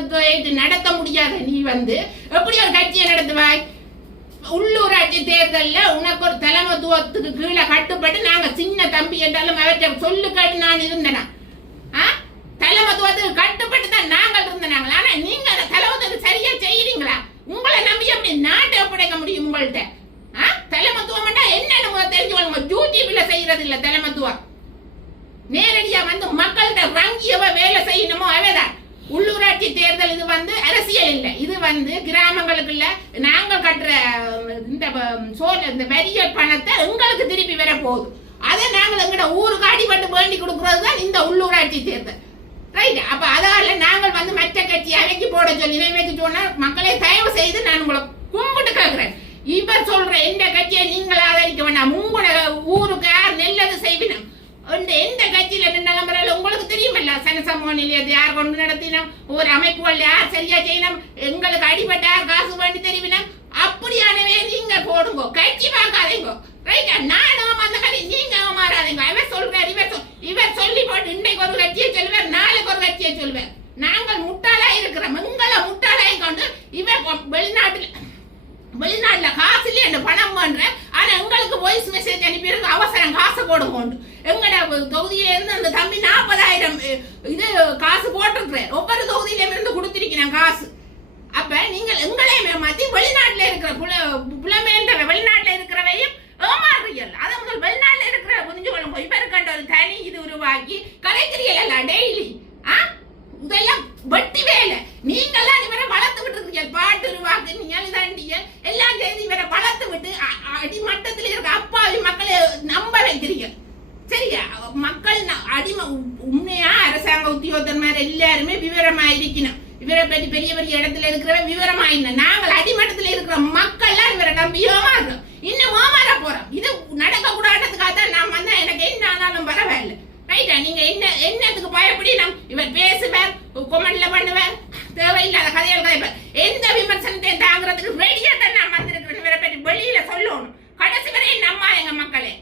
தலைமத்துவத்தை நடத்த முடியாத நீ வந்து எப்படி ஒரு கட்சியை நடத்துவாய்? உள்ளூராட்சி தேர்தலில் உனக்கு ஒரு தலைமத்துவத்துக்கு கீழே கட்டுப்பட்டு நாங்க சின்ன தம்பி என்றாலும் அவற்றை சொல்லு கேட்டு நான் இருந்தேனா? தலைமத்துவத்துக்கு கட்டுப்பட்டு தான் நாங்கள் இருந்தனாங்களா? ஆனா நீங்க அந்த தலைமத்துவத்துக்கு சரியா செய்யறீங்களா? உங்களை நம்பி எப்படி நாட்டை ஒப்படைக்க முடியும் உங்கள்கிட்ட? தலைமத்துவம் என்னன்னு தெரிஞ்சு யூடியூப்ல செய்யறது இல்ல. தலைமத்துவம் நேரடியா வந்து மக்கள்கிட்ட ரங்கியவ வேலை செய்யணுமோ அவைதான். உள்ளூராட்சி தேர்தல் இது வந்து அரசியல் இல்லை, இது வந்து கிராமங்களுக்குள்ள நாங்கள் கட்டுற இந்த வரிய பணத்தை எங்களுக்கு திருப்பி வர போகுது. அதை நாங்கள் எங்கட ஊருக்கு அடிபட்டு வேண்டி கொடுக்கறது தான் இந்த உள்ளூராட்சி தேர்தல். ரைட்? அப்ப அதனால நாங்கள் வந்து மற்ற கட்சி அவைக்கு போட சொல்லி இவைக்கு சொன்னா மக்களை தயவு செய்து நான் உங்களை கும்பிட்டு கேட்கிறேன். இவர் சொல்ற எந்த கட்சியை நீங்கள் ஆதரிக்க வேண்டாம். உங்களோட ஊருக்கு யார் நெல்லது செய்வினம் எந்த கட்சியில நின்று உங்களுக்கு தெரியுமல்ல. சனசமூக நிலையத்தை யார் கொண்டு நடத்தினோம், ஒரு அமைப்புகள் யார் சரியா செய்யணும், எங்களுக்கு அடிபட்ட யார் காசு வேண்டி தெரிவினம், அப்படியானவே நீங்க போடுங்க. கட்சி பார்க்காதீங்க. ரைட்டா? நானும் அந்த மாதிரி நீங்க மாறாதீங்க. இவர் சொல்றாரு, இவர் சொல்லி போட்டு இன்னைக்கு ஒரு கட்சியை சொல்லுவார், நாளைக்கு ஒரு கட்சியை சொல்லுவார். நாங்கள் முட்டாளா இருக்கிறோம். எங்களை முட்டாளாய் கொண்டு இவர் வெளிநாட்டுல காசு இல்லையா அந்த பணம் பண்ற, ஆனா உங்களுக்கு வாய்ஸ் மெசேஜ் அனுப்பி அவசரம் காசு போடுங்க. எங்கட தொகுதியில இருந்து அந்த தம்பி 40,000 இது காசு போட்டிருக்கிறார். ஒவ்வொரு தொகுதியில இருந்து கொடுத்திருக்கிறேன் காசு. அப்ப நீங்கள் எங்களையுமே மாத்தி வெளிநாட்டுல இருக்கிற புலமேன்ற வெளிநாட்டுல இருக்கிறவையும் ஏமாறுறீர்கள். அதை முதல் வெளிநாட்டுல இருக்கிற புரிஞ்சு கொள்ளுங்க. இப்ப இருக்கின்ற ஒரு தனி இது உருவாக்கி கலைக்கிறீர்கள் டெய்லி. இதெல்லாம் வட்டி வேலை. நீங்கெல்லாம் இவரை வளர்த்து விட்டு இருக்கீங்க. பாட்டு உருவாக்குனீங்க, இதாண்டிய எல்லாம் செய்து இவரை வளர்த்து விட்டு அடிமட்டத்தில் இருக்க அப்பாவி மக்களை நம்ப வைக்கிறீங்க. சரியா? மக்கள் அடிமை உண்மையா அரசாங்க உத்தியோகத்தன்மார் எல்லாருமே விவரமா இருக்கணும். இவரை பற்றி பெரிய பெரிய இடத்துல இருக்கிற விவரமா இல்லை. நாங்கள் அடிமட்டத்தில் இருக்கிற மக்கள்லாம் இவரை நம்பி ஏமாறுறோம். இன்னும் ஏமாற போறோம். இது நடக்க கூடாதுக்காக தான் நான் வந்தா எனக்கு என்ன ஆனாலும் பரவாயில்லை. ரைட்டா? நீங்க என்னத்துக்கு பயப்படி இவர் பேசுவார், கொமெண்ட்ல பண்ணுவார், தேவையில்லாத கதைகள் கதைப்பார். எந்த விமர்சனத்தை தாங்கிறதுக்கு ரெடியா தான் நான் வந்திருக்கிறேன். இவரை பற்றி வெளியில சொல்லணும். கடைசி வரை நம்மா எங்க மக்களே.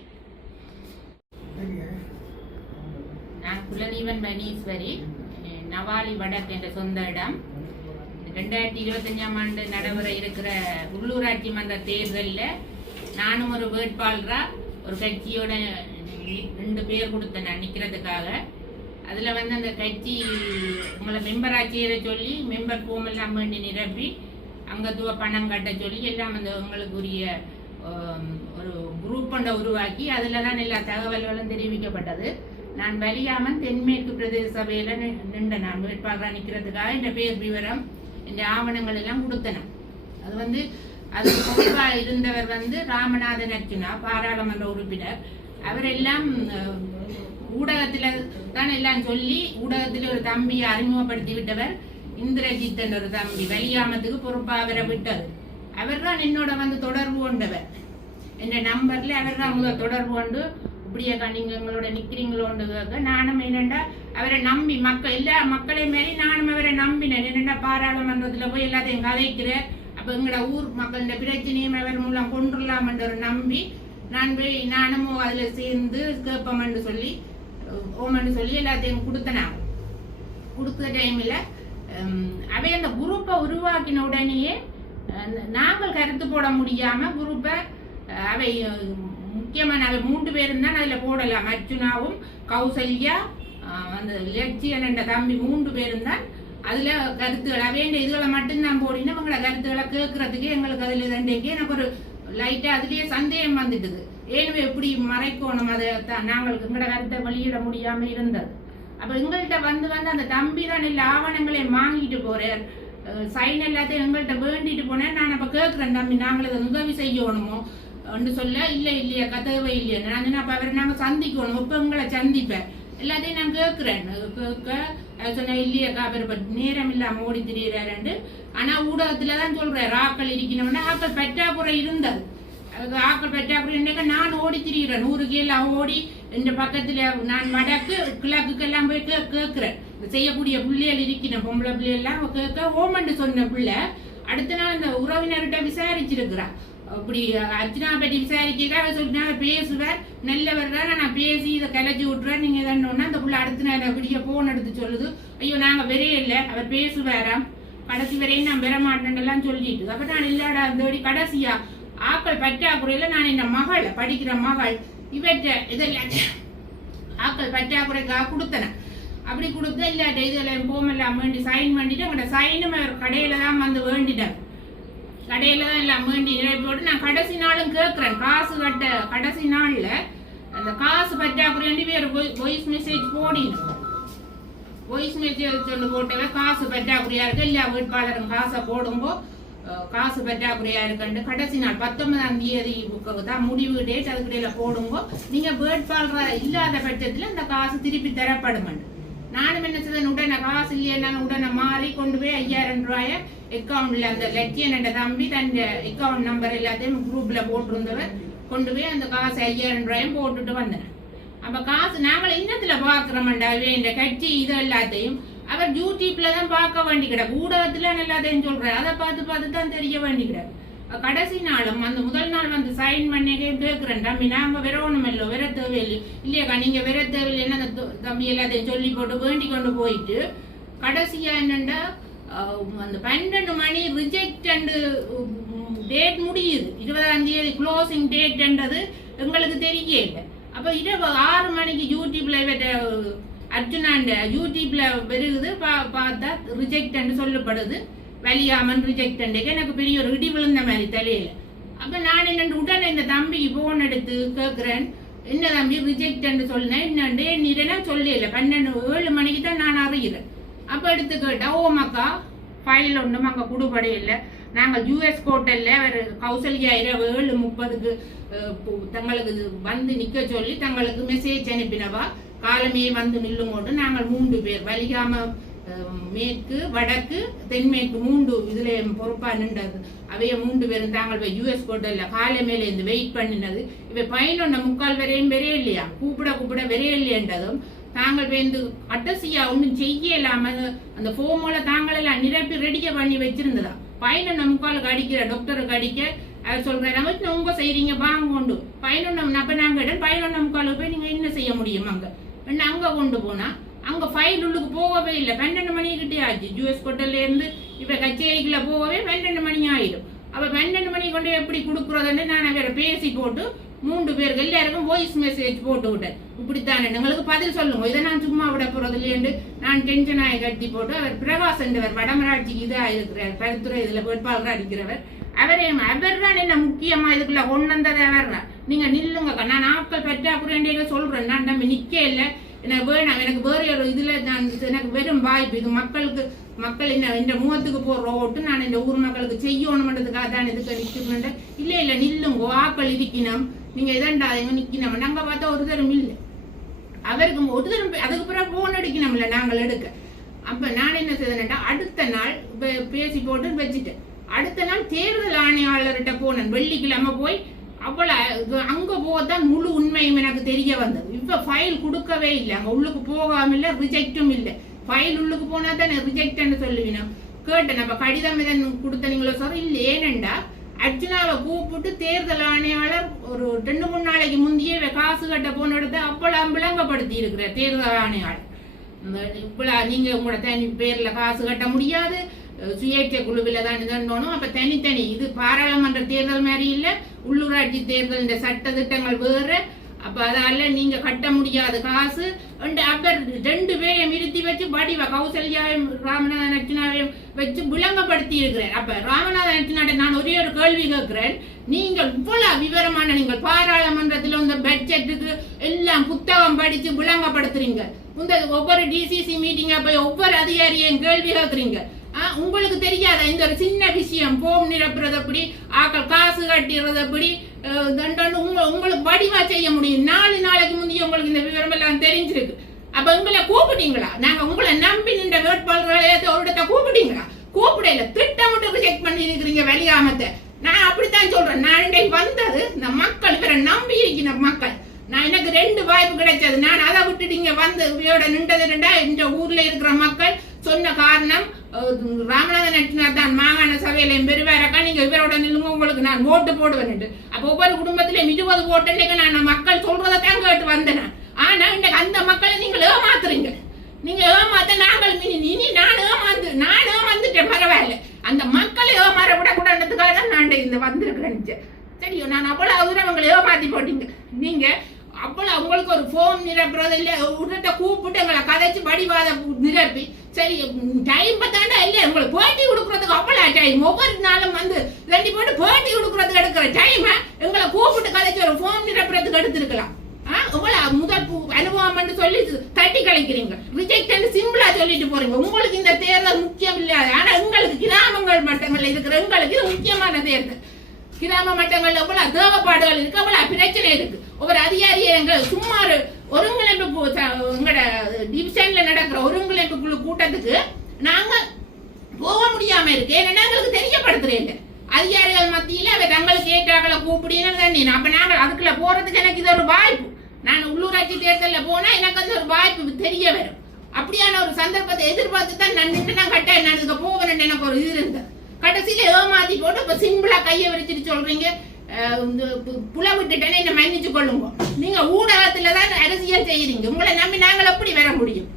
நான் குலதீவன் மணீஸ்வரி, நவாலி வடக்கு என்ற சொந்த இடம். 2025ஆம் ஆண்டு நடைபெற இருக்கிற உள்ளூராட்சி மன்ற தேர்தலில் நானும் ஒரு வேட்பாளரா ஒரு கட்சியோட 2 பேர் கொடுத்தேன் நிற்கிறதுக்காக. அதில் வந்து அந்த கட்சி உங்களை மெம்பர் ஆட்சியை சொல்லி மெம்பர் ஃபார்ம் எல்லாம் வேண்டி நிரப்பி அங்கத்துவ பணம் கட்ட சொல்லி எல்லாம் அந்த உங்களுக்குரிய ஒரு குரூப் ஒன்றை உருவாக்கி அதில் தான் எல்லா தகவல்களும் தெரிவிக்கப்பட்டது. நான் வலியாமன் தென்மேற்கு பிரதேச சபையில் நின்றேன். நான் வேட்பாளராக நிற்கிறதுக்காக இந்த பேர் விவரம் இந்த ஆவணங்கள் எல்லாம் கொடுத்தேன். அது வந்து அது பொறுப்பாக இருந்தவர் வந்து ராமநாதன் அர்ச்சுனா, பாராளுமன்ற உறுப்பினர். அவரெல்லாம் ஊடகத்துல தான் எல்லாம் சொல்லி ஊடகத்தில் ஒரு தம்பியை அறிமுகப்படுத்தி விட்டவர். இந்திரஜித் என்ற ஒரு தம்பி வலியாமத்துக்கு பொறுப்பாக அவரை விட்டது. அவர் தான் என்னோட வந்து தொடர்பு கொண்டவர். என்ற நம்பர்ல அவர் தான் முதல் தொடர்பு கொண்டு இப்படியாக்கா நீங்க எங்களோட நிக்கிறீங்களோன்னு. நானும் என்னண்டா அவரை நம்பி எல்லா மக்களையும் மாரி நானும் அவரை நம்பினேன். என்னண்டா பாராளுமன்றத்துல போய் எல்லாத்தையும் கதைக்கிறேன். அப்ப எங்களோட ஊர் மக்களோட பிரச்சனையும் அவர் மூலம் கொண்டுடலாம் என்ற ஒரு நம்பி நான் போய் நானும் அதுல சேர்ந்து கேட்போம்னு சொல்லி ஓமன்னு சொல்லி எல்லாத்தையும் கொடுத்தனாங்க. கொடுத்த டைம்ல அவை அந்த குரூப்பை உருவாக்கின உடனேயே நாங்கள் கருத்து போட முடியாம குரூப்பை அவை முக்கியமான அவை 3 பேரும் தான் அதுல போடலாம். அர்ச்சுனாவும் கௌசல்யா அந்த லட்சியன் என்ற தம்பி 3 பேரும் தான் அதுல கருத்துக்கள் அவைய இதுகளை மட்டும்தான் போடினா அவங்களோட கருத்துக்களை கேட்கறதுக்கு எங்களுக்கு அதுல தண்டைக்கு எனக்கு ஒரு லைட்டா அதுலயே சந்தேகம் வந்துட்டுது. ஏனுமே எப்படி மறைக்கணும் அதை நாங்களுக்கு எங்களோட கருத்தை வெளியிட முடியாம இருந்தது. அப்ப எங்கள்கிட்ட வந்து அந்த தம்பி தான் எல்லா ஆவணங்களையும் வாங்கிட்டு போறார், சைன் எல்லாத்தையும் எங்கள்கிட்ட வேண்டிட்டு போனேன். நான் அப்ப கேட்கிறேன், தம்பி நாங்கள் இதை உதவி செய்யணுமோ ஒன்று சொல்ல இல்லையா கதவை இல்லையா நான் அப்ப அவரை நாங்க சந்திக்கணும், இப்ப உங்களை சந்திப்பேன் எல்லாத்தையும் நான் கேட்கிறேன். கேட்க சொன்ன இல்லையாக்கா அவர் நேரம் இல்லாம ஓடி திரியிறாரு. ஆனா ஊடகத்துலதான் சொல்றேன் ஆக்கள் இருக்கணும்னா ஆக்கள் பற்றாக்குறை இருந்தது. ஆக்கள் பற்றாக்குறை நான் ஓடி திரிகிறேன் 100 கீழ் ஓடி இந்த பக்கத்துல நான் வடக்கு கிழக்குக்கெல்லாம் போய் கேட்கிறேன். செய்யக்கூடிய பிள்ளைகள் இருக்கணும், பொம்பளை பிள்ளைகள் எல்லாம் கேட்க ஓமண்டு சொன்ன பிள்ளை அடுத்த நாள் இந்த உறவினர்கிட்ட விசாரிச்சிருக்கிறான். அப்படி அர்ச்சனா பற்றி விசாரிக்க சொல்லிட்டு பேசுவேன் நல்லவர் தான், நான் பேசி இதை கிளச்சி விட்டுறேன், நீங்க எதன்னா அந்த புள்ள அடுத்த நேரம் விடிய போன் எடுத்து சொல்லுது, ஐயோ நாங்க வரே இல்லை, அவர் பேசுவாராம், கடைசி வரையும் நான் பெற மாட்டேன்லாம் சொல்லிட்டு. அப்ப நான் இல்லாடா அந்த கடைசியா ஆக்கள் பற்றாக்குறையில நான் இந்த மகள் படிக்கிற மகள் இவற்றை இதெல்லாம் ஆக்கள் பற்றாக்குறைக்காக கொடுத்தன. அப்படி கொடுத்து இல்லாட்ட இதெல்லாம் போமெல்லாம் வேண்டி சைன் பண்ணிட்டு அவங்களோட சைனும் அவர் கடையில தான் வந்து வேண்டிட்டார். கடையில தான் எல்லாம் வேண்டி போட்டு நான் கடைசி நாளும் கேட்கிறேன் காசு கட்ட. கடைசி நாள்ல அந்த காசு பற்றாக்குறை வேற வாய்ஸ் மெசேஜ் போடினோம். வாய்ஸ் மெசேஜ் சொல்லி போட்டவ காசு பற்றாக்குறையா இருக்கு, இல்ல வேட்பாளரும் காசை போடும்போ காசு பற்றாக்குறையா இருக்குன்னு கடைசி நாள் 19ஆம் தேதி தான் முடிவு டேட், அதுக்கிடையில போடும்போ நீங்க வேட்பாளர் இல்லாத பட்சத்துல இந்த காசு திருப்பி தரப்படும். நானும் என்ன செய்தேன், உடனே காசு இல்லையா உடனே மாறி கொண்டு போய் 5000 ரூபாய அக்கௌண்ட்ல அந்த லட்சியன் என்ற தம்பி தன் அக்கௌண்ட் நம்பர் எல்லாத்தையும் குரூப்ல போட்டிருந்தவர் கொண்டு போய் அந்த காசு 5000 ரூபாயும் போட்டுட்டு வந்தேன். அப்ப காசு நாங்கள் இன்னத்துல பாக்குறோம்டா இந்த கட்சி இது எல்லாத்தையும் அவர் யூடியூப்ல தான் பார்க்க வேண்டி கிடக்கு, ஊடகத்துல எல்லாத்தையும் சொல்றாரு, அதை பார்த்து தான் தெரிய வேண்டி கிடக்கு. கடைசி நாளும் அந்த முதல் நாள் வந்து சைன் பண்ணி கேட்கிறேன், தம்பி நாங்க வரணும் இல்லோ வெற தேவையில்லை இல்லையாக்கா நீங்க வெற தேவையில்லைன்னு அந்த தம்பி எல்லாத்தையும் சொல்லி போட்டு வேண்டி கொண்டு போயிட்டு கடைசியா என்னண்டா அந்த 12 மணி ரிஜெக்ட் டேட் முடியுது, 20ஆம் தேதி க்ளோசிங் டேட்ன்றது எங்களுக்கு தெரியல. அப்ப இரவு 6 மணிக்கு யூடியூப்ல அர்ஜுனாண்ட யூடியூப்ல பெருகுது, பார்த்தா ரிஜெக்ட் சொல்லப்படுது, வலியாமன் ரிஜெக்ட். எனக்கு பெரிய ஒரு இடி விழுந்த மாதிரி தலையில. அப்ப நான் என்ன உடனே இந்த தம்பிக்கு போன் எடுத்து கேட்கிறேன், என்ன தம்பி ரிஜெக்ட் சொன்னேன், என்னண்டு நீனா சொல்லல 7 மணிக்கு தான் நான் அறிகிறேன். அப்ப எடுத்து கேட்டா, ஓ மக்கா ஃபைல் ஒன்றும் அங்க குடுபடை இல்லை, நாங்கள் யூஎஸ் கோட்டல்ல ஒரு கௌசல்யா இரவு 7:30க்கு தங்களுக்கு வந்து நிக்க சொல்லி தங்களுக்கு மெசேஜ் அனுப்பினவா, காலமே வந்து நில்லுங்கோண்டு நாங்கள் 3 பேர் வலிகாம மேற்கு வடக்கு தென்மேற்கு 3 இதுல பொறுப்பா நின்றது. அவைய 3 பேரும் தாங்கள் போய் யூஎஸ் கோட்டல்ல காலை மேல இருந்து வெயிட் பண்ணினது. இவை 11:45 வரையும் வெறைய இல்லையா, கூப்பிட வெறைய இல்லையன்றதும் தாங்கள் வந்து அட்டசியா ஒன்றும் செய்யலாம அந்த ஃபோமோல தாங்கள் எல்லாம் நிரப்பி ரெடிக்க பண்ணி வச்சிருந்ததா. 11:45 அடிக்கிற டாக்டருக்கு அடிக்க அவர் சொல்றாரு, உங்க செய்றீங்க வாங்க கொண்டு 11 அப்ப நாங்க 11:45 போய் நீங்க என்ன செய்ய முடியும் அங்க கொண்டு போனா அங்க ஃபைல் உள்ளுக்கு போகவே இல்லை. 12 மணி கிட்டே ஆச்சு. யூஎஸ் கோட்டல்ல இருந்து இப்ப கச்சேரிக்குள்ள போகவே 12 மணி ஆயிடும். அப்ப 12 மணி கொண்டு எப்படி கொடுக்குறதுன்னு நான் வேற பேசி போட்டு 3 பேருக்கு எல்லாருக்கும் வாய்ஸ் மெசேஜ் போட்டு விட்டேன். இப்படித்தானே எங்களுக்கு பதில் சொல்லுங்க, இதை நான் சும்மா விட போறது இல்லையண்டு நான் டென்ஷன் ஆகி கட்டி போட்டு அவர் பிரகாஷ் என்றவர் வடமராட்சிக்கு இதா இருக்கிறார், கருத்துறை இதுல வேட்பாளராக அடிக்கிறவர், அவர் தான் என்ன முக்கியமா இதுக்குள்ள கொண்டு வந்தது அவர் தான். நீங்க நில்லுங்க, நான் ஆட்கள் பற்றாக்குறை சொல்றேன், நான் நம்ம நிக்க இல்லை, எனக்கு வேணாம், எனக்கு வேற ஒரு இதுல நான் எனக்கு வெறும் வாய்ப்பு, இது மக்கள் என்ன இந்த முகத்துக்கு போடுற ஓட்டு நான் இந்த ஊர் மக்களுக்கு செய்யணும்ன்றதுக்காக தான் இதுக்கு நிற்கணும். இல்ல நில்லுங்க, ஆக்கள் இருக்கணும், நீங்க இதண்டா நிக்கணும். நாங்க பார்த்தா ஒரு தரம் இல்லை, அவருக்கு ஒரு தரம் அதுக்கு பிறகு போன் அடிக்கணும்ல நாங்கள் எடுக்க. அப்ப நான் என்ன செய்தேன்டா, அடுத்த நாள் பேசி போட்டு வச்சுட்டேன். அடுத்த நாள் தேர்தல் ஆணையாளர்கிட்ட போனேன், வெள்ளிக்கிழமை போய் அவ்வளவு அங்க போதான் முழு உண்மையும் எனக்கு தெரிய வந்தது. இப்ப ஃபைல் கொடுக்கவே இல்லை, அங்க உள்ளுக்கு போகாம இல்ல, ரிஜெக்டும் இல்லை. ஃபைல் உள்ளுக்கு போனா தான் ரிஜெக்ட்னு சொல்லுவீங்க. கேட்டேன், அப்ப கடிதம் இதன் கொடுத்தனீங்களோ சார்? இல்ல, ஏனண்டா அர்ஜுனாவை கூப்பிட்டு தேர்தல் ஆணையாளர் ஒரு 2-3 நாளைக்கு முந்தையே காசு கட்ட போன இடத்த அப்பளம் விளங்கப்படுத்தி இருக்கிற தேர்தல் ஆணையாளர், இப்பெல்லாம் நீங்க உங்களோட தனி பேர்ல காசு கட்ட முடியாது, சுயேட்சை குழுவில தான் இதோணும். அப்ப தனித்தனி இது பாராளுமன்ற தேர்தல் மாதிரி இல்ல, உள்ளூராட்சி தேர்தல் இந்த சட்ட திட்டங்கள் வேற. அப்ப அதால நீங்க கட்ட முடியாத காசு. அப்ப 2 பேரையும் நிறுத்தி வச்சு வடிவ கௌசல்யாவையும் ராமநாதன் அர்ச்சனாவையும் வச்சு விளங்கப்படுத்தி இருக்கிறேன். அப்ப ராமநாதன் அர்ச்சனாட்ட நான் ஒரே ஒரு கேள்வி கேட்கிறேன், நீங்கள் இவ்வளவு விவரமான நீங்கள் பாராளுமன்றத்தில் இந்த பட்ஜெட்டுக்கு எல்லாம் புத்தகம் படிச்சு விளங்கப்படுத்துறீங்க, இந்த ஒவ்வொரு டிசிசி மீட்டிங்க போய் ஒவ்வொரு அதிகாரியும் கேள்வி கேட்கறீங்க, உங்களுக்கு தெரியாத இந்த ஒரு சின்ன விஷயம் போம் நிரப்புறது எப்படி, ஆக்கள் காசு கட்டிடுறது எப்படி, உங்களுக்கு வடிவா செய்ய முடியும். 4 நாளைக்கு முந்தைய உங்களுக்கு இந்த விவரம் எல்லாம் தெரிஞ்சிருக்கு. அப்ப உங்களை கூப்பிட்டீங்களா? நாங்க உங்களை நம்பி நின்ற வேட்பாளர்களை ஒரு இடத்த கூப்பிட்டீங்களா? கூப்பிடல, திட்டமிட்டு ரிஜெக்ட் பண்ணி இருக்கிறீங்க வெளியாமத்தை. நான் அப்படித்தான் சொல்றேன். நான் இன்றைக்கு வந்தது இந்த மக்கள் இவரை நம்பி இருக்கிற மக்கள். நான் எனக்கு 2 வாய்ப்பு கிடைச்சது, நான் அதை விட்டுட்டீங்க வந்து நின்றது. இந்த ஊர்ல இருக்கிற மக்கள் சொன்ன காரணம் ராமநாதன் நட்டினார் தான் மாகாண சபையில பெருவாரக்கா நீங்க இவரோட நிலுங்க உங்களுக்கு நான் ஓட்டு போடுவேன். அப்ப ஒவ்வொரு குடும்பத்திலும் 20 ஓட்டு நான் மக்கள் சொல்றதான் கேட்டு வந்தேன். ஆனா இன்னைக்கு அந்த மக்களை நீங்கள் ஏமாத்துறீங்க. நீங்க ஏமாத்த நாங்கள் இனி நான் ஏமாந்துட்டேன் பரவாயில்ல. அந்த மக்களை ஏமாற விடக்கூடாதுக்காக தான் நான் இந்த வந்திருக்கிறேன். சரியோ நான் அவ்வளவு தூரம் அவங்களை ஏமாத்தி போட்டீங்க. நீங்க அவ்வளவு உங்களுக்கு ஒரு ஃபோன் நிரப்புறது இல்லை உடனே கூப்பிட்டு எங்களை கதைச்சு வடிவாத நிரப்பி சரி டைம் பார்த்தாண்டா இல்லையா உங்களுக்கு பேட்டி கொடுக்குறதுக்கு அவ்வளோ டைம் ஒவ்வொரு நாளும் வந்து 2 போட்டு பேட்டி கொடுக்குறதுக்கு எடுக்கிற டைமை எங்களை கூப்பிட்டு கதைச்சு ஒரு ஃபோன் நிரப்புறதுக்கு எடுத்துருக்கலாம். முதல் அனுபவம் சொல்லி தட்டி கழிக்கிறீங்க. ரிஜெக்ட் சிம்பிளா சொல்லிட்டு போறீங்க. உங்களுக்கு இந்த தேர்தல் முக்கியம் இல்ல. ஆனா உங்களுக்கு கிராமங்கள் மட்டங்கள்ல இருக்கிற எங்களுக்கு இது முக்கியமான தேர்தல். கிராம மட்டங்கள்ல எவ்வளவு தேவைப்பாடுகள் இருக்கு, அவ்வளவு பிரச்சனை இருக்கு. ஒவ்வொரு அதிகாரியை எங்கள் சும்மா ஒருங்கிணைப்பு எங்களோட டிவிஷன்ல நடக்கிற ஒருங்கிணைப்பு குழு கூட்டத்துக்கு நாங்க போக முடியாம இருக்கு. ஏன்னா எங்களுக்கு தெரியப்படுத்துறேன் அதிகாரிகள் மத்தியில அவ தங்களுக்கு ஏற்றாக்களை கூப்பிடுன்னு. அப்ப நாங்கள் அதுக்குள்ள போறதுக்கு எனக்கு இது ஒரு வாய்ப்பு. நான் உள்ளூராட்சி தேர்தலில் போனா எனக்கு அந்த ஒரு வாய்ப்பு தெரிய வரும். அப்படியான ஒரு சந்தர்ப்பத்தை எதிர்பார்த்து தான் நான் நின்று நான் கட்ட நான் இதுக்கு போவேன் எனக்கு ஒரு இது இருந்தது. கடைசியில ஏமாத்தி போட்டு இப்ப சிம்பிளா கையை விரிச்சிட்டு சொல்றீங்க புல விட்டுட்டேன்னு என்ன மன்னிச்சு கொள்ளுங்க. நீங்க ஊடகத்துலதான் அரசியல் செய்யறீங்க. உங்களை நம்பி நாங்கள் எப்படி வர முடியும்?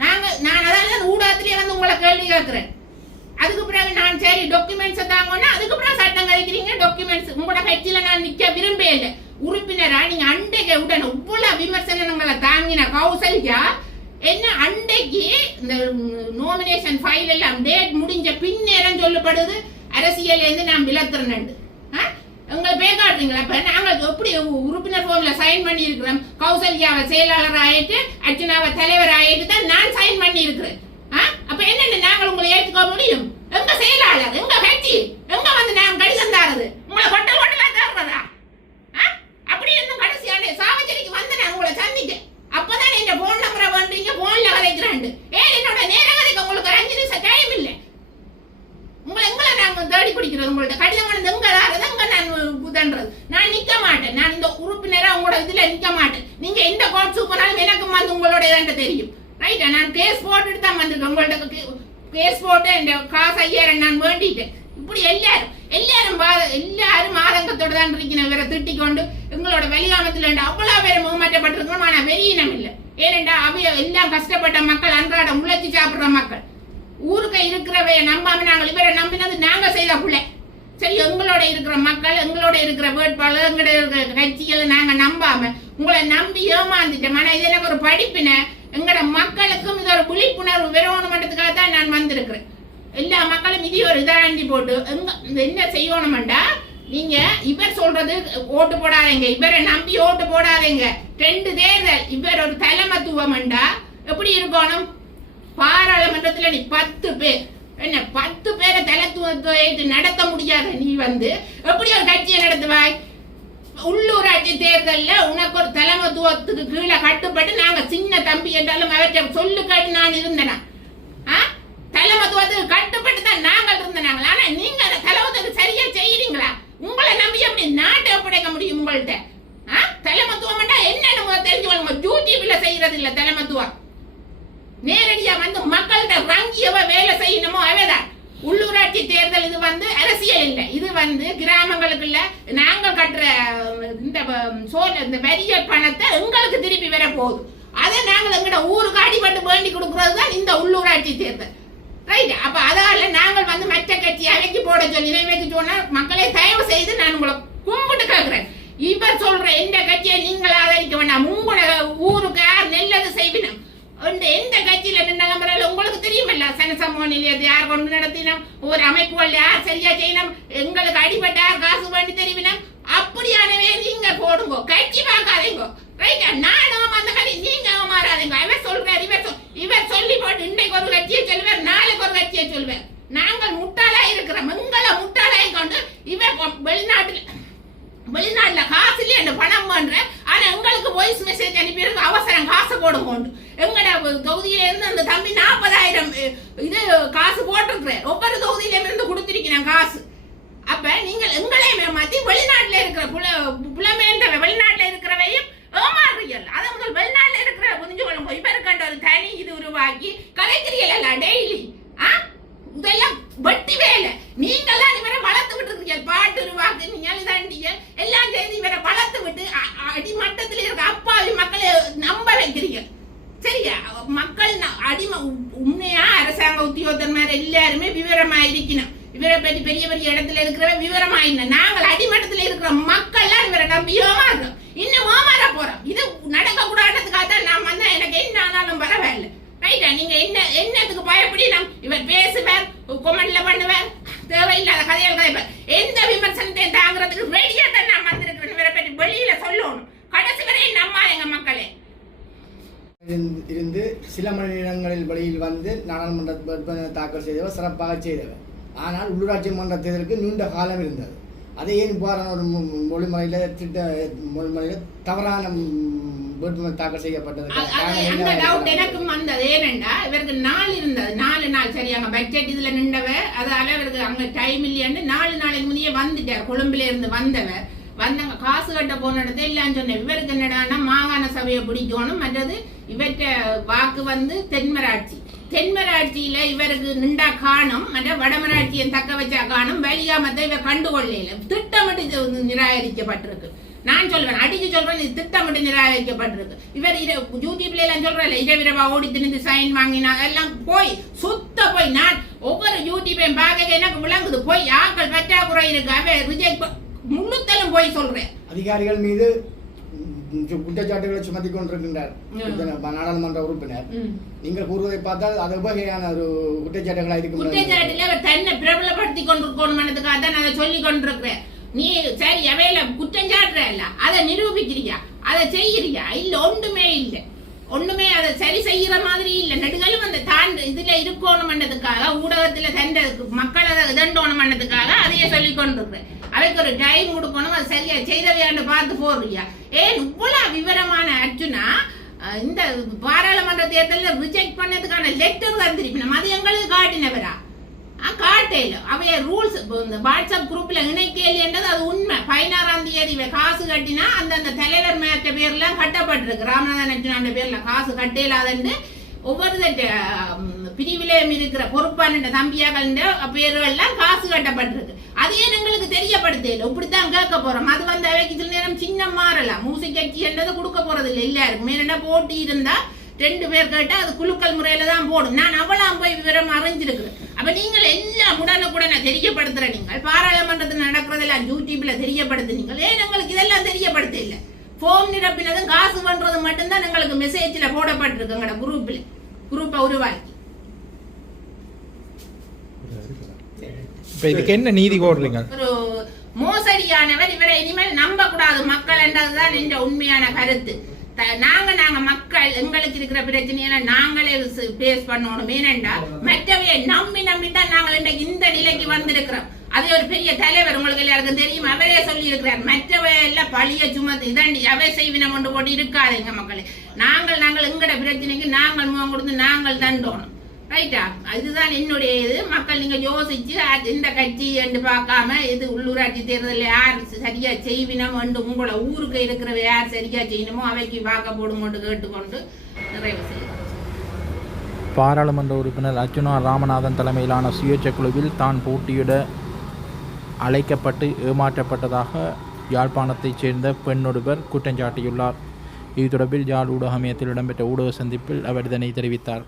நான் அதான் ஊடகத்திலேயே வந்து உங்களை கேள்வி கேட்கிறேன். அதுக்கு பிறகு நான் சரி டாக்குமெண்ட்ஸ் தாங்கன்னா அதுக்கு பிறகு சட்டம் கழிக்கிறீங்க. டாக்குமெண்ட்ஸ் உங்களோட கட்சியில நான் நிக்க விரும்பவே இல்லை. உறுப்பினரா நீங்க அண்டைக்கு உடனே இவ்வளவு விமர்சனங்களை தாங்கின கௌசல்யா என்ன அண்டைக்கு இந்த நோமினேஷன் ஃபைல் எல்லாம் டேட் முடிஞ்ச பின்னேரம் சொல்லப்படுது அரசியல் இருந்து நான் விலத்துறேன். உங்களை பேக்காடுறீங்களா? இப்ப நாங்கள் எப்படி உறுப்பினர் ஃபார்ம்ல சைன் பண்ணி இருக்கிறோம். கௌசல்யாவை செயலாளர் ஆயிட்டு அர்ச்சனாவை தலைவர் ஆயிட்டு தான் நான் சைன் பண்ணி இருக்கிறேன். அப்ப என்னன்னு நாங்கள் உங்களை ஏற்றுக்க முடியும்? எங்க செயலாளர் எங்க கட்சி எங்க வந்து நாங்கள் கடிதம் தாரது உங்களை ஹோட்டல் ஹோட்டலா தர்றதா? அப்படி இன்னும் கடைசியாண்டே சாவச்சேரிக்கு வந்து நான் உங்களை சந்திட்டேன். அப்பதான் என் போன் நம்பரை பண்றீங்க போன்ல கலைக்கிறான். ஏன் என்னோட நேர கதைக்கு உங்களுக்கு 5 நிமிஷம் டைம் இல்லை. உங்களை எங்களை நாங்க தேடி பிடிக்கிறது உங்கள்ட்ட கடிதம் பண்ணது எங்க தாரது எங்க நான் புதன்றது. நான் நிக்க மாட்டேன். நான் இந்த உறுப்பினரா உங்களோட இதுல நிக்க மாட்டேன். நீங்க எந்த கோர்ட் சூப்பராலும் எனக்கு வந்து உங்களோட இதான் தெரியும். ரைட்டா? நான் கேஸ் போட்டுட்டு தான் வந்திருக்கேன். உங்கள்ட்ட கேஸ் போட்டு இந்த காசு 5000 நான் வேண்டிட்டேன். இப்படி எல்லாரும் ஆதங்கத்தோட தான் இருக்கிறேன். வேற திட்டிக் கொண்டு எங்களோட வெளியாமத்துல அவ்வளவு பேர் முகமாற்றப்பட்டிருக்கோம். ஆனா வெளியினம் இல்லை. ஏனென்றா அவைய எல்லாம் கஷ்டப்பட்ட மக்கள் அன்றாட உழைச்சி சாப்பிடுற மக்கள் ஊருக்கு இருக்கிறவைய நம்பாம நாங்கள் இவரை நம்பினது நாங்க செய்த பிள்ளை. சரி எங்களோட இருக்கிற மக்கள் எங்களோட இருக்கிற வேட்பாளர் எங்களோட இருக்கிற கட்சிகளை நாங்க நம்பாம உங்களை நம்பி ஏமாந்துட்டோம். ஆனா இது எனக்கு ஒரு படிப்பினை. எங்களோட மக்களுக்கும் இது ஒரு விழிப்புணர்வு வரணுமன்றதுக்காக தான் நான் வந்திருக்கிறேன். எல்லா மக்களும் இது ஒரு இதாண்டி போட்டு என்ன செய்யணும்டா நீங்க இவர் சொல்றது ஓட்டு போடாதீங்க, இவரை நம்பி ஓட்டு போடாதீங்க. 2 தேர்தல் இவர் ஒரு தலைமத்துவம்டா எப்படி இருக்கணும்? பாராளுமன்றத்துல நீ 10 பேர் என்ன 10 பேரை தலைத்துவத்தை நடத்த முடியாத நீ வந்து எப்படி ஒரு கட்சியை நடத்துவாய்? உள்ளூராட்சி தேர்தல்ல உனக்கு ஒரு தலைமத்துவத்துக்கு கீழே கட்டுப்பட்டு நாங்க சின்ன தம்பி என்றாலும் அவற்றை சொல்லு கேட்டு நான் இருந்தேனா? தலைமத்துவத்துக்கு கட்டுப்பட்டு தான் நாங்கள் இருந்தனாங்க. ஆனா நீங்க அந்த தலைமத்துவத்துக்கு சரியா செய்யறீங்களா? உங்களை நம்பி எப்படி நாட்டை ஒப்படைக்க முடியும் உங்கள்கிட்ட? தலைமத்துவம் என்னன்னு தெரிஞ்சுக்கோங்க. டியூட்டில செய்யறது இல்ல தலைமத்துவம். நேரடியா வந்து மக்கள்கிட்ட ரங்கியவ வேலை செய்யணுமோ அவைதான். உள்ளூராட்சி தேர்தல் இது வந்து அரசியல் இல்லை. இது வந்து கிராமங்களுக்குள்ள நாங்கள் கட்டுற இந்த வரிய பணத்தை எங்களுக்கு திருப்பி வர போகுது. அதை நாங்கள் எங்கட ஊருக்கு அடிபட்டு வேண்டி கொடுக்கறது தான் இந்த உள்ளூராட்சி தேர்தல். ரைட்? அப்ப அதால நாங்கள் வந்து மற்ற கட்சி அவைக்கு போட சொல்லி இவைக்கு சொன்னா மக்களை தயவு செய்து நான் உங்களை கும்பிட்டு கேட்கிறேன். இவர் சொல்ற எந்த கட்சியை நீங்கள் ஆதரிக்க வேண்டாம். உங்களோட ஊருக்கு யார் நல்லது செய்வினம் எந்த கட்சியில நிலம்புறால உங்களுக்கு தெரியுமல்ல. சனசமூக நிலையத்தை யார் கொண்டு நடத்தினோம், ஒரு அமைப்புகள் யார் சரியா செய்யணும், எங்களுக்கு அடிபட்ட யார் காசு வேண்டி தெரிவினம். அப்படியானவே நீங்க போடுங்க, கட்சி பார்க்காதீங்க. ரைட்டா? நானும் அந்த கட்சி நீங்க மாறாதீங்க. இவர் சொல்றாரு இவர் சொல்லி போட்டு இன்றைக்கு ஒரு கட்சியை சொல்லுவார், நாளைக்கு ஒரு கட்சியை சொல்லுவார். நாங்கள் முட்டாளா இருக்கிறோம். எங்களை முட்டாளாய் கொண்டு இவர் வெளிநாட்டுல காசு இல்லையா அந்த பணம் பண்ற. ஆனா எங்களுக்கு வாய்ஸ் மெசேஜ் அனுப்பியிருக்கு அவசரம் காசு போடும் கொண்டு. எங்கட தொகுதியில இருந்து அந்த தம்பி 40,000 இது காசு போட்டிருக்கிறார். ஒவ்வொரு தொகுதியில இருந்து கொடுத்திருக்கிறேன் காசு. அப்ப நீங்கள் எங்களையுமே மாத்தி வெளிநாட்டுல இருக்கிற புலமேந்த வெளிநாட்டுல இருக்கிறவையும் ஏமாறுறீர்கள். அதை முதல் வெளிநாட்டில் இருக்கிற புரிஞ்சு கொள்ளும் போய் பெருக்கண்ட ஒரு தனி இது உருவாக்கி கலைக்கிறீர்கள் டெய்லி. இதெல்லாம் வட்டி வேலை. நீங்கள்லாம் இவரை வளர்த்து விட்டுருக்கீங்க, பாட்டு உருவாக்குறீங்க, இதாண்டிங்க எல்லாம் செய்து இவரை வளர்த்து விட்டு அடிமட்டத்தில் இருக்க அப்பாவி மக்களை நம்ப வைக்கிறீங்க. சரியா? மக்கள் அடிமை உண்மையா அரசாங்க உத்தியோகத்தன்மார் எல்லாருமே விவரமா இருக்கணும். இவரை பற்றி பெரிய பெரிய இடத்துல இருக்கிற விவரமா இல்லை. நாங்கள் அடிமட்டத்தில் இருக்கிற மக்கள்லாம் இவரை நம்பி ஏமாறுறோம், இன்னும் ஏமாற போறோம். இது நடக்க கூடாதுக்காக தான் நான் வந்தா எனக்கு என்ன ஆனாலும் பரவாயில்ல. ரைட்டா? நீங்க என்னத்துக்கு பயப்படி இவர் பேசுவார், கொமெண்ட்ல பண்ணுவார், தேவையில்லாத கதைகள் கதைப்பார். எந்த விமர்சனத்தையும் தாங்கிறதுக்கு ரெடியா தான் நான் வந்திருக்கிறேன். இவரை பற்றி வெளியில சொல்லணும். கடைசி வரை நம்ம எங்க மக்களே இருந்து சில மணி நேரங்களில் வெளியில் வந்து நாடாளுமன்ற தாக்கல் செய்தவர் சிறப்பாக செய்தவர். ஆனால் உள்ளூராட்சி மன்ற தேர்தலுக்கு நீண்ட காலம் இருந்தது. அதை ஏன் இவ்வாறான ஒரு மொழிமுறையில் தவறான வேட்புமனு தாக்கல் செய்யப்பட்டது? எனக்கும் வந்தது ஏனென்றா இவருக்கு நாள் இருந்தது, 4 நாள். சரி, அங்க பட்ஜெட் இதுல நின்றவர், அதால இவருக்கு அங்க டைம் இல்லையான்னு 4 நாளைக்கு முன்னே வந்துட்டார். கொழும்புல இருந்து வந்தவர் வந்தாங்க, காசு கட்ட போன இடத்த இல்லைன்னு சொன்ன. இவருக்கு என்னடான்னா மாகாண சபையை பிடிக்கணும், மற்றது இவற்ற வாக்கு வந்து தென்மராட்சியில இவருக்கு நின்றா காணும், மற்ற வடமராட்சியை தக்க வச்சா காணும். வலியாமத்தை இவர் கண்டுகொள்ளல, திட்டமிட்டு நிராகரிக்கப்பட்டிருக்கு. நான் சொல்வேன், அடிச்சு சொல்றேன், இது திட்டமிட்டு நிராகரிக்கப்பட்டிருக்கு. இவர் யூடியூப்ல எல்லாம் சொல்றேன், இரவிரவா ஓடி திணிந்து சைன் வாங்கினா எல்லாம் போய் சுத்த போய். நான் ஒவ்வொரு யூடியூப்பையும் பார்க்க எனக்கு விளங்குது, போய் ஆக்கள் பற்றாக்குறை இருக்கு, அவன் ரிஜெக்ட் முழுத்தலும் போய் சொல்றேன். அதிகாரிகள் மீது குற்றச்சாட்டுகளை சுமத்தி கொண்டிருக்கின்றார் நாடாளுமன்ற உறுப்பினர். நீங்கள் கூறுவதை பார்த்தால் அது வகையான ஒரு குற்றச்சாட்டுகளா இருக்கு. குற்றச்சாட்டுல அவர் தன்னை பிரபலப்படுத்தி கொண்டிருக்கணும்ன்றதுக்காக தான் அதை சொல்லி கொண்டிருக்கிறேன். நீ சரி அவையில குற்றம் சாட்டுற இல்ல, அதை நிரூபிக்கிறியா, அதை செய்யறியா? இல்ல, ஒண்ணுமே அதை சரி செய்யற மாதிரி இல்ல. நெடுகளும் அந்த இதுல இருக்கணும்ன்றதுக்காக ஊடகத்துல தண்ட மக்களை இதண்டோணும் பண்ணதுக்காக அதையே சொல்லி கொண்டிருக்கிறேன். அவைக்கு ஒரு டைம் கொடுக்கணும், அது சரியா செய்தவையாண்டு பார்த்து போடுறியா? ஏன் இவ்வளவு விவரமான அர்ஜுனா இந்த பாராளுமன்ற தேர்தலில் ரிஜெக்ட் பண்ணதுக்கான லெட்டர் தந்திருப்பினோம், அது எங்களுக்கு காட்டினவரா? காட்டையில அவைய ரூல்ஸ் இந்த வாட்ஸ்அப் குரூப்ல இணைக்கல என்றது அது உண்மை. 16ஆம் தேதி காசு கட்டினா அந்த தலைவர் மேற்ற பேர்லாம் கட்டப்பட்டிருக்கு. ராமநாதன் அர்ஜுனா பேர்ல காசு கட்டலாதுன்னு ஒவ்வொரு பிரிவிலையும் இருக்கிற பொறுப்பான தம்பியாக்கள் பேர்கள் எல்லாம் காசு கட்டப்பட்டிருக்கு. அதையே எங்களுக்கு தெரியப்படுத்தல, இப்படித்தான் கேட்க போறோம். அது வந்து அவைக்கு சில நேரம் சின்ன மாறலாம். மூசிக் கட்சி என்றது கொடுக்க போறது இல்லை, எல்லாருக்கும் மேல போட்டி இருந்தா 2 பேர் கேட்டா அது குழுக்கள் முறையில தான் போடும். நான் அவ்வளவு போய் விவரம் அறிஞ்சிருக்கிறேன். அப்ப நீங்கள் எல்லாம் உடனுக்குடனே தெரியப்படுத்துற, நீங்கள் பாராளுமன்றத்தில் நடக்கிறதெல்லாம் யூடியூப்ல தெரியப்படுத்துனீங்க, ஏன் எங்களுக்கு இதெல்லாம் தெரியப்படுத்த இல்லை? போம் நிரப்பினதும் காசு பண்றது மட்டும்தான் எங்களுக்கு மெசேஜ்ல போடப்பட்டிருக்கு. எங்களோட குரூப்பை உருவாக்கி என்ன நீதி கோருறீங்க? ஒரு மோசடியானவர், இவரை இனிமேல் நம்ப கூடாது மக்கள் என்றதுதான் என்ற உண்மையான கருத்து. நாங்க மக்கள் எங்களுக்கு இருக்கிற பிரச்சனையெல்லாம் நாங்களே பேஸ் பண்ணணும். ஏனென்றா மற்றவையை நம்பிதான் நாங்கள் இன்றைக்கு இந்த நிலைக்கு வந்திருக்கிறோம். அது ஒரு பெரிய தலைவர், உங்களுக்கு எல்லாருக்கும் தெரியும், அவரே சொல்லி இருக்கிறார். மற்றவையெல்லாம் பழிய சுமத்து இதாண்டி அவை செய்வினம் கொண்டு போட்டு இருக்காது எங்க மக்களே. நாங்கள் எங்கட பிரச்சனைக்கு நாங்கள் முகம் கொடுத்து நாங்கள் தண்டோணும். ரைட்டா? இதுதான் என்னுடைய இது. மக்கள் நீங்க யோசிச்சு இந்த கட்சி என்று பார்க்காம இது உள்ளூராட்சி தேர்தலில் யார் சரியா செய்வினம் என்று உங்களோட ஊருக்கு இருக்கிறவ யார் சரியா செய்யணுமோ அவைக்கு வாக்க போடுங்கொண்டு கேட்டுக்கொண்டு நிறைவு செய்யும். பாராளுமன்ற உறுப்பினர் அர்ஜுனா ராமநாதன் தலைமையிலான சுயேட்சை குழுவில் தான் போட்டியிட அழைக்கப்பட்டு ஏமாற்றப்பட்டதாக யாழ்ப்பாணத்தைச் சேர்ந்த பெண்ணொருவர் குற்றஞ்சாட்டியுள்ளார். இது தொடர்பில் யாழ் ஊடக மையத்தில் இடம்பெற்ற ஊடக சந்திப்பில் அவர் இதனை தெரிவித்தார்.